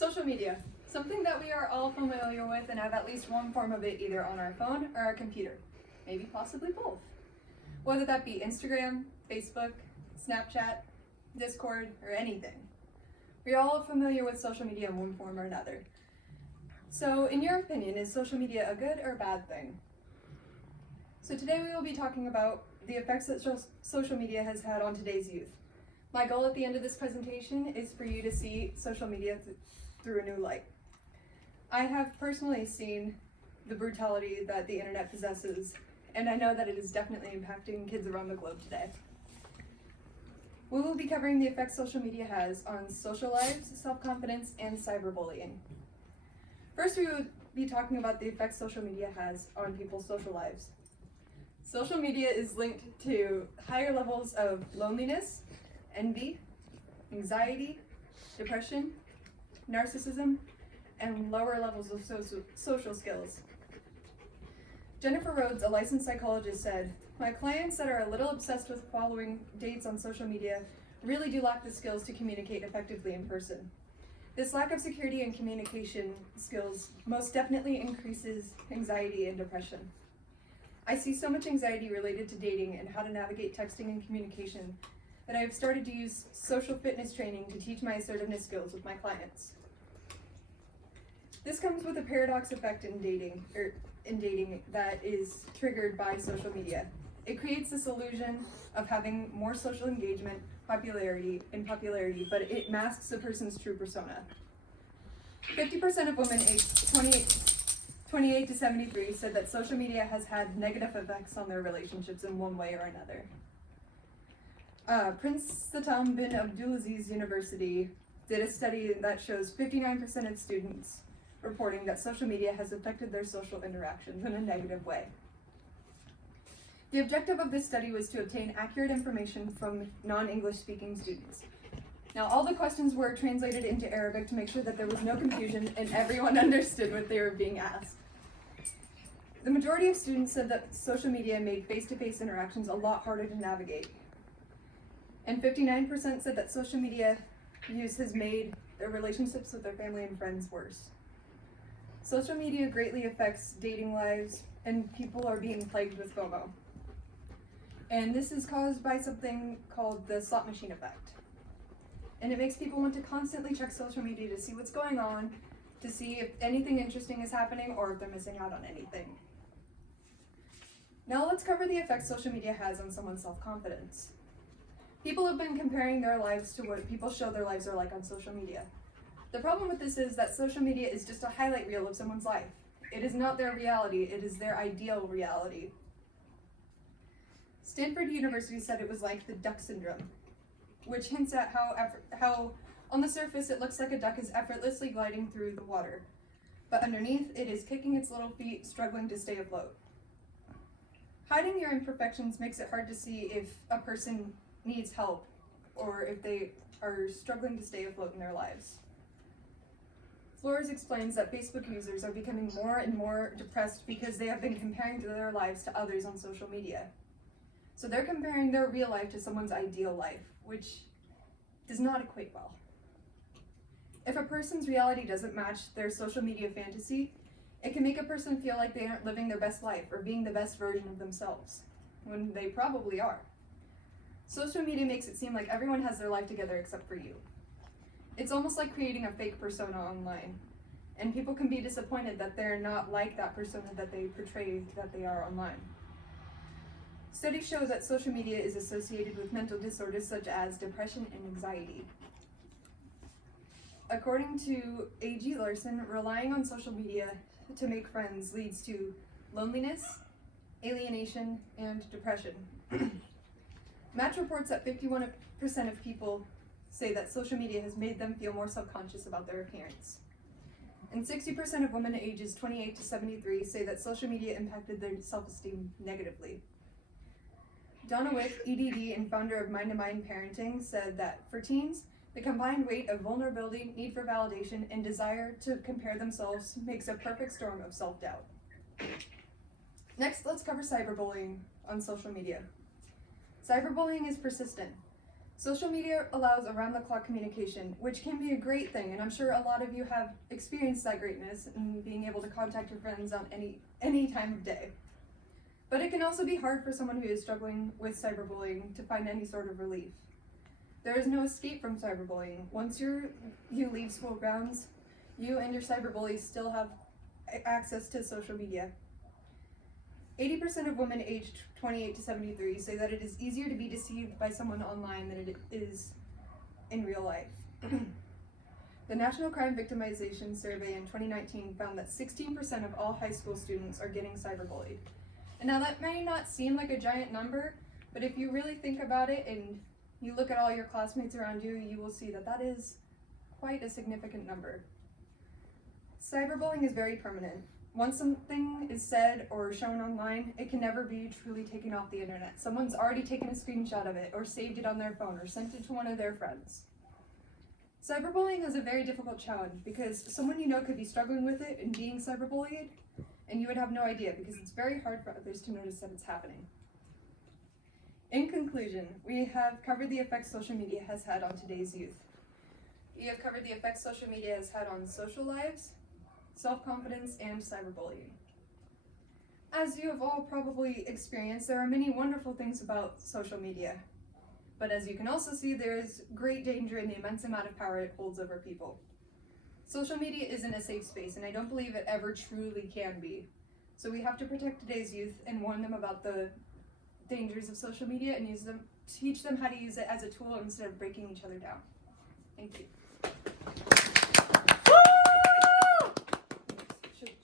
Social media, something that we are all familiar with and have at least one form of it either on our phone or our computer, maybe possibly both. Whether that be Instagram, Facebook, Snapchat, Discord, or anything. We are all familiar with social media in one form or another. So in your opinion, is social media a good or bad thing? So today we will be talking about the effects that social media has had on today's youth. My goal at the end of this presentation is for you to see social media through a new light. I have personally seen the brutality that the internet possesses, and I know that it is definitely impacting kids around the globe today. We will be covering the effects social media has on social lives, self-confidence, and cyberbullying. First, we will be talking about the effects social media has on people's social lives. Social media is linked to higher levels of loneliness, envy, anxiety, depression, narcissism, and lower levels of social skills. Jennifer Rhodes, a licensed psychologist, said, "My clients that are a little obsessed with following dates on social media really do lack the skills to communicate effectively in person. This lack of security and communication skills most definitely increases anxiety and depression. I see so much anxiety related to dating and how to navigate texting and communication that I have started to use social fitness training to teach my assertiveness skills with my clients." This comes with a paradox effect in dating that is triggered by social media. It creates this illusion of having more social engagement, popularity, but it masks a person's true persona. 50% of women aged 28 to 73 said that social media has had negative effects on their relationships in one way or another. Prince Satam bin Abdulaziz University did a study that shows 59% of students reporting that social media has affected their social interactions in a negative way. The objective of this study was to obtain accurate information from non-English speaking students. Now, all the questions were translated into Arabic to make sure that there was no confusion and everyone understood what they were being asked. The majority of students said that social media made face-to-face interactions a lot harder to navigate. And 59% said that social media use has made their relationships with their family and friends worse. Social media greatly affects dating lives, and people are being plagued with FOMO. And this is caused by something called the slot machine effect. And it makes people want to constantly check social media to see what's going on, to see if anything interesting is happening or if they're missing out on anything. Now let's cover the effects social media has on someone's self-confidence. People have been comparing their lives to what people show their lives are like on social media. The problem with this is that social media is just a highlight reel of someone's life. It is not their reality, it is their ideal reality. Stanford University said it was like the duck syndrome, which hints at how on the surface it looks like a duck is effortlessly gliding through the water, but underneath it is kicking its little feet, struggling to stay afloat. Hiding your imperfections makes it hard to see if a person needs help or if they are struggling to stay afloat in their lives. Flores explains that Facebook users are becoming more and more depressed because they have been comparing their lives to others on social media. So they're comparing their real life to someone's ideal life, which does not equate well. If a person's reality doesn't match their social media fantasy, it can make a person feel like they aren't living their best life or being the best version of themselves, when they probably are. Social media makes it seem like everyone has their life together except for you. It's almost like creating a fake persona online, and people can be disappointed that they're not like that persona that they portray that they are online. Studies show that social media is associated with mental disorders such as depression and anxiety. According to A.G. Larson, relying on social media to make friends leads to loneliness, alienation, and depression. Match reports that 51% of people say that social media has made them feel more self-conscious about their appearance. And 60% of women ages 28 to 73 say that social media impacted their self-esteem negatively. Donna Wick, EDD and founder of Mind to Mind Parenting, said that for teens, the combined weight of vulnerability, need for validation, and desire to compare themselves makes a perfect storm of self-doubt. Next, let's cover cyberbullying on social media. Cyberbullying is persistent. Social media allows around-the-clock communication, which can be a great thing, and I'm sure a lot of you have experienced that greatness in being able to contact your friends on any time of day. But it can also be hard for someone who is struggling with cyberbullying to find any sort of relief. There is no escape from cyberbullying. Once you leave school grounds, you and your cyberbullies still have access to social media. 80% of women aged 28 to 73 say that it is easier to be deceived by someone online than it is in real life. The National Crime Victimization Survey in 2019 found that 16% of all high school students are getting cyberbullied. And now that may not seem like a giant number, but if you really think about it and you look at all your classmates around you, you will see that that is quite a significant number. Cyberbullying is very permanent. Once something is said or shown online, it can never be truly taken off the internet. Someone's already taken a screenshot of it, or saved it on their phone, or sent it to one of their friends. Cyberbullying is a very difficult challenge because someone you know could be struggling with it and being cyberbullied, and you would have no idea because it's very hard for others to notice that it's happening. In conclusion, we have covered the effects social media has had on today's youth. We have covered the effects social media has had on social lives, self-confidence, and cyberbullying. As you have all probably experienced, there are many wonderful things about social media. But as you can also see, there is great danger in the immense amount of power it holds over people. Social media isn't a safe space, and I don't believe it ever truly can be. So we have to protect today's youth and warn them about the dangers of social media and teach them how to use it as a tool instead of breaking each other down. Thank you. Should